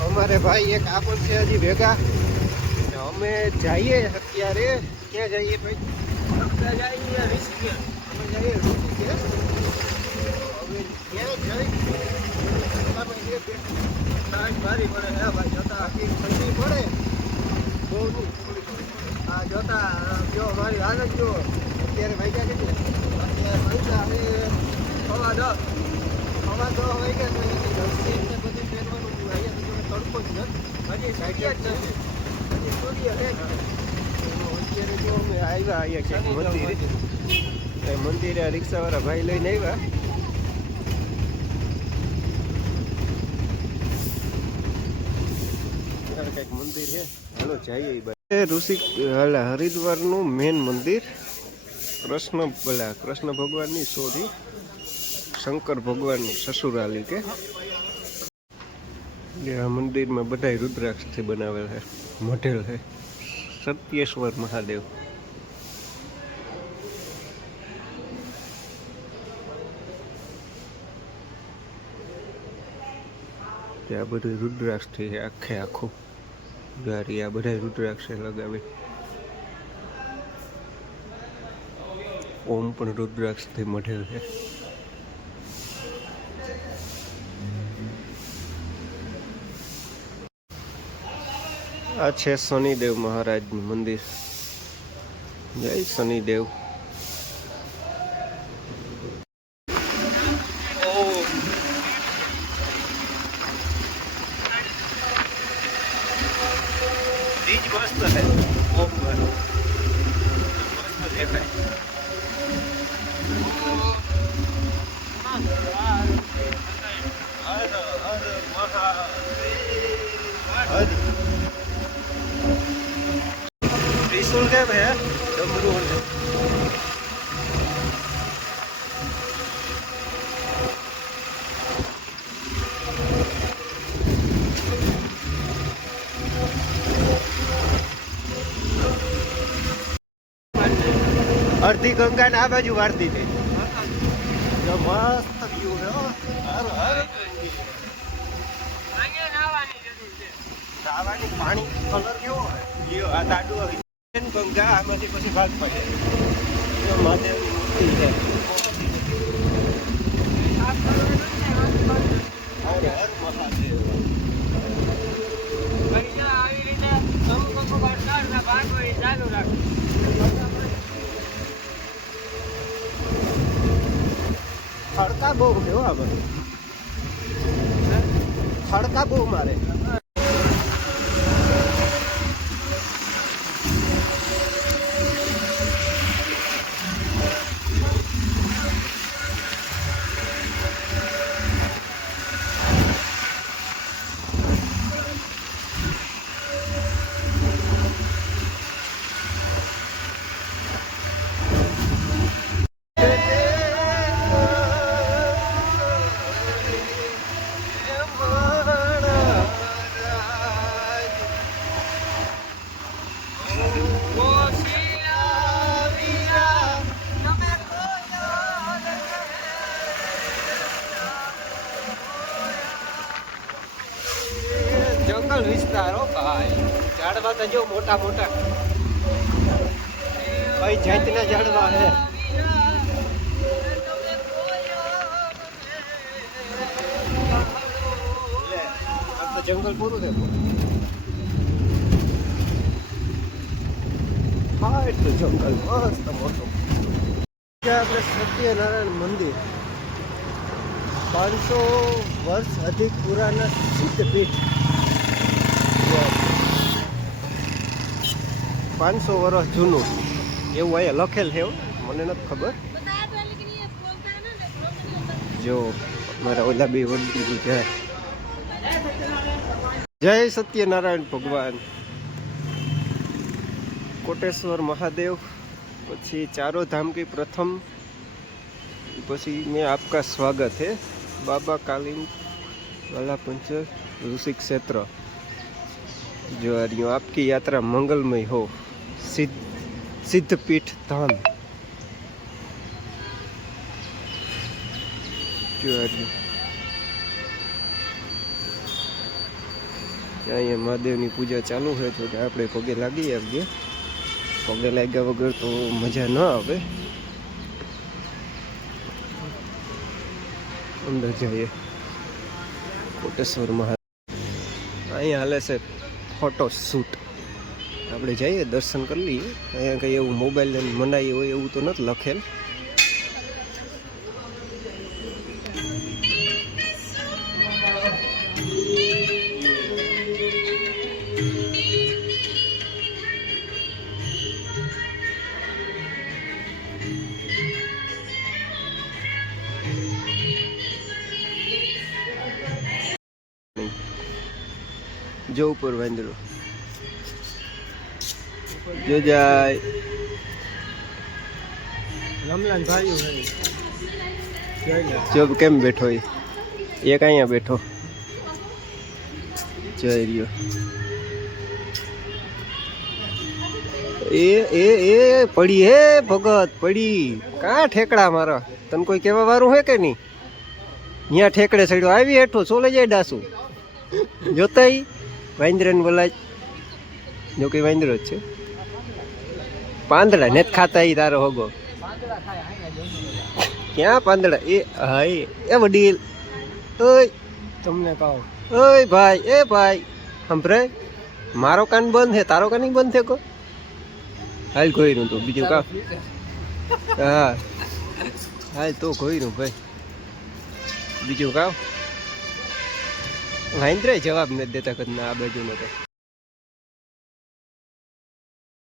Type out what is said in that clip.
અમારે ભાઈ એક આપણ છે હજી ભેગા અમે જઈએ અત્યારે ક્યાં જઈએ ભાઈ જઈએ ઋષિકેશ અમે જઈએ ઋષિકેશ હવે ક્યાં જઈ ભારી પડે હે ભાઈ જતા આખી ઠંડી પડે બહુ આ જોતા જો મારી હાલત જો અત્યારે ભાઈ કેટલી અત્યારે પૈસા હવે સવા 10 વાગ્યા તો દર્શી ને બધું પહેરવાનું અહીંયા તડકો જ નથી હજી સાઈડ જ નથી હજી સૂર્ય લે અત્યારે જો અમે આવ્યા અહીંયા છે મંદિરે મંદિરે રિક્ષાવાળા ભાઈ લઈને આવ્યા કંઈક મંદિર છે હાલો જઈએ હરિદ્વારનું મેન મંદિર કૃષ્ણ ભગવાનની સોરી શંકર ભગવાનનું સસુરાલી કે આ મંદિરમાં બધા રુદ્રાક્ષથી બનાવેલ છે મઢેલ છે સત્યેશ્વર મહાદેવ આ બધું રુદ્રાક્ષથી આખે આખું ગારી આ બધા રુદ્રાક્ષે લગાવે ઓમ પણ રુદ્રાક્ષથી મઢેલ છે આ છે શનિદેવ મહારાજનું મંદિર જય શનિદેવ બીજ મસ્ત છે ઓમ મસ્ત દેખાય त्रिशूल के है डमरू अर्धी गंगा ना बाजू वारती थी जो मस्त व्यू है हर हर નાવાની પાણી કલર કેવો હોય લ્યો આ દાડુ ગંગા આમાંથી પછી ભાગ પડે મહાદેવની મૂર્તિ છે હર હર મહાદેવ આવી રીતે અમુક ભાગના ભાગ હોય ચાલુ રાખો ખડકા બહુ કેવો આ બધું ખડકા બહુ મારે જંગલ વિસ્તાર હો ભાઈ ઝાડવા તો જો મોટા મોટા ભાઈ જાતના ઝાડવા હે તો જંગલ પૂરું થયું હા એટલું જંગલ મસ્ત મોટું આપણે સત્યનારાયણ મંદિર 500 વર્ષ અધિક પુરાના સિદ્ધપીઠ 500 વર્ષ જૂનું એવું અહીંયા લખેલ છે મને નથી ખબર જો મારા ઓલા બી વડી જાય જય સત્યનારાયણ ભગવાન कोटेश्वर महादेव પછી चारों धाम की प्रथम પછી में आपका स्वागत है बाबा कालीन वाला पंचर ऋषि क्षेत्र जो हरियो आपकी यात्रा मंगलमय हो। सिद्धपीठ धाम। जो हरियो અહીંયા મહાદેવની પૂજા ચાલુ હોય તો આપણે પગે લાગી આવીએ. પગે લાગ્યા વગર તો મજા ન આવે. અંદર જઈએ કોટેશ્વર મહાદેવ. અહીંયા હાલે છે ફોટો શૂટ. આપણે જઈએ દર્શન કરી લઈએ. અહીંયા કંઈ એવું મોબાઈલ મનાઈ હોય એવું તો નથી લખેલ. જો ઉપર વાંદરો જો જાય. રમલાન ભાઈઓ જો કેમ બેઠો એ એક અહીંયા બેઠો જઈ રહ્યો. એ એ એ પડી હે ભગત પડી. કાં ઠેકડા મારા તને કોઈ કહેવા વાળું હે કે નહીં? અહીંયા ઠેકડે ચડ્યો આવી હેઠો ચોલે જાય ડાસુ જોતા વાંદરાને બોલાય. જો કઈ વાંદરો જ છે. પાંદડા ને ખાતા ઈ તારો હોગો ક્યાં પાંદડા? એ હા એ વડીલ ઓય તમને કહો ઓય ભાઈ એ ભાઈ સંભળાય. મારો કાન બંધ છે તારો કાન બંધ છે કો. હાલ કોઈનું તો બીજું કામ. હા હાલ તો કોઈનું ભાઈ બીજું કામ. વાંદરા જવાબ નથી દેતા કદના આ બાજુનો તો.